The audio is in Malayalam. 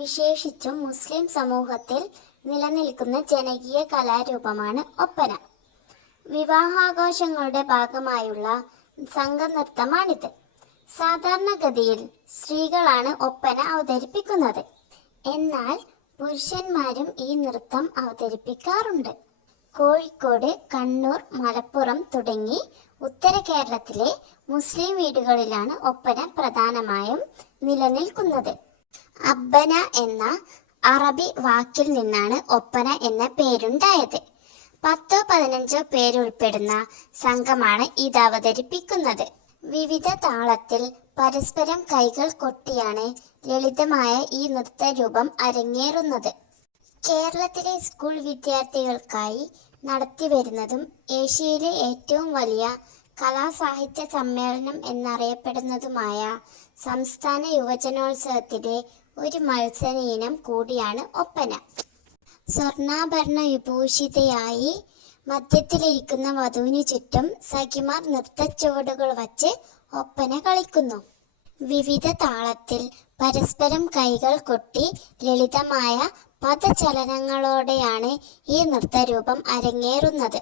വിശേഷിച്ചും മുസ്ലിം സമൂഹത്തിൽ നിലനിൽക്കുന്ന ജനകീയ കലാരൂപമാണ് ഒപ്പന. വിവാഹാഘോഷങ്ങളുടെ ഭാഗമായുള്ള സംഘനൃത്തമാണിത്. സാധാരണഗതിയിൽ സ്ത്രീകളാണ് ഒപ്പന അവതരിപ്പിക്കുന്നത്. എന്നാൽ പുരുഷന്മാരും ഈ നൃത്തം അവതരിപ്പിക്കാറുണ്ട്. കോഴിക്കോട്, കണ്ണൂർ, മലപ്പുറം തുടങ്ങി ഉത്തര കേരളത്തിലെ മുസ്ലിം വീടുകളിലാണ് ഒപ്പന പ്രധാനമായും നിലനിൽക്കുന്നത്. അബ്ബന എന്ന അറബി വാക്കിൽ നിന്നാണ് ഒപ്പന എന്ന പേരുണ്ടായത്. 10-15 പേരുൾപ്പെടുന്ന സംഘമാണ് ഇത് അവതരിപ്പിക്കുന്നത്. വിവിധ താളത്തിൽ പരസ്പരം കൈകൾ കൊട്ടിയാണ് ലളിതമായ ഈ നൃത്തരൂപം അരങ്ങേറുന്നത്. കേരളത്തിലെ സ്കൂൾ വിദ്യാർത്ഥികൾക്കായി നടത്തിവരുന്നതും ഏഷ്യയിലെ ഏറ്റവും വലിയ കലാസാഹിത്യ സമ്മേളനം എന്നറിയപ്പെടുന്നതുമായ സംസ്ഥാന യുവജനോത്സവത്തിലെ ഒരു മത്സര ഇനം കൂടിയാണ് ഒപ്പന. സ്വർണ്ണാഭരണ വിഭൂഷിതയായി മധ്യത്തിലിരിക്കുന്ന വധുവിനു ചുറ്റും സഖിമാർ നൃത്തച്ചുവടുകൾ വച്ച് ഒപ്പന കളിക്കുന്നു. വിവിധ താളത്തിൽ പരസ്പരം കൈകൾ കൊട്ടി ലളിതമായ പദചലനങ്ങളോടെയാണ് ഈ നൃത്തരൂപം അരങ്ങേറുന്നത്.